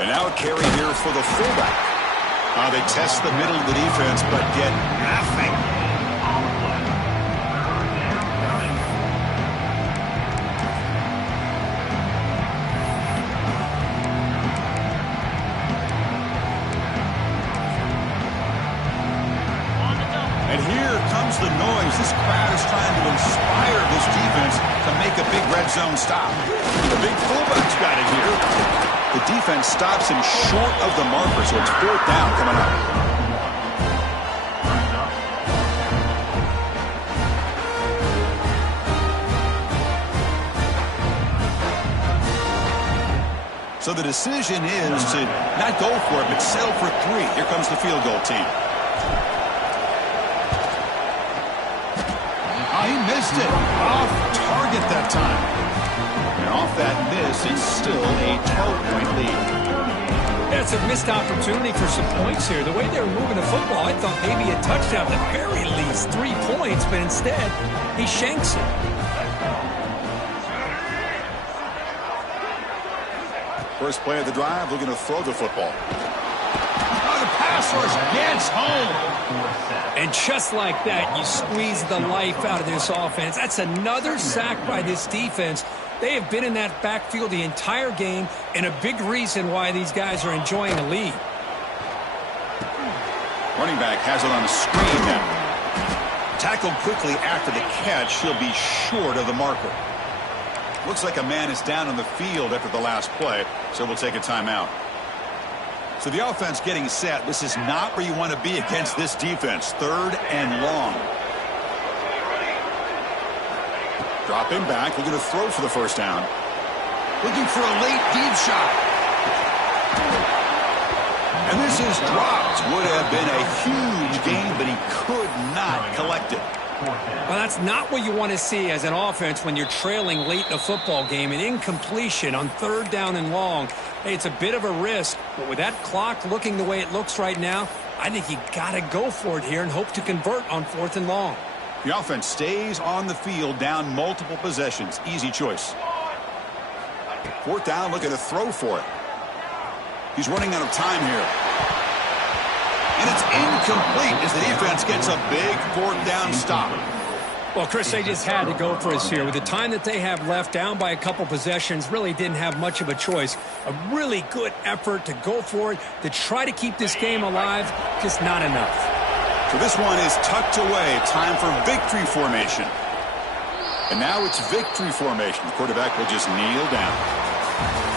And now a carry here for the fullback. They test the middle of the defense, but get nothing. And here comes the noise. This crowd is trying to inspire this defense to make a big red zone stop. The big fullback's got it here. The defense stops him short of the marker, so it's 4th down coming up. So the decision is to not go for it, but settle for 3. Here comes the field goal team. He missed it. Off target that time. And off that miss, it's still a 12-point lead. That's a missed opportunity for some points here. The way they were moving the football, I thought maybe a touchdown, at the very least 3 points, but instead, he shanks it. First play of the drive, looking to throw the football. The pass rush gets home. And just like that, you squeeze the life out of this offense. That's another sack by this defense. They have been in that backfield the entire game, and a big reason why these guys are enjoying a lead. Running back has it on the screen now. Tackled quickly after the catch. He'll be short of the marker. Looks like a man is down on the field after the last play, so we'll take a timeout. So the offense getting set. This is not where you want to be against this defense. 3rd and long. Dropping back, looking to throw for the 1st down. Looking for a late deep shot. And this is dropped. Would have been a huge gain, but he could not collect it. Well, that's not what you want to see as an offense when you're trailing late in a football game. An incompletion on 3rd down and long. Hey, it's a bit of a risk, but with that clock looking the way it looks right now, I think you got to go for it here and hope to convert on 4th and long. The offense stays on the field, down multiple possessions. Easy choice. 4th down, looking to throw for it. He's running out of time here. And it's incomplete as the defense gets a big fourth down stop. Well, Chris, they just had to go for us here. With the time that they have left, down by a couple possessions, really didn't have much of a choice. A really good effort to go for it, to try to keep this game alive, just not enough. So this one is tucked away. Time for victory formation. And now it's victory formation. The quarterback will just kneel down.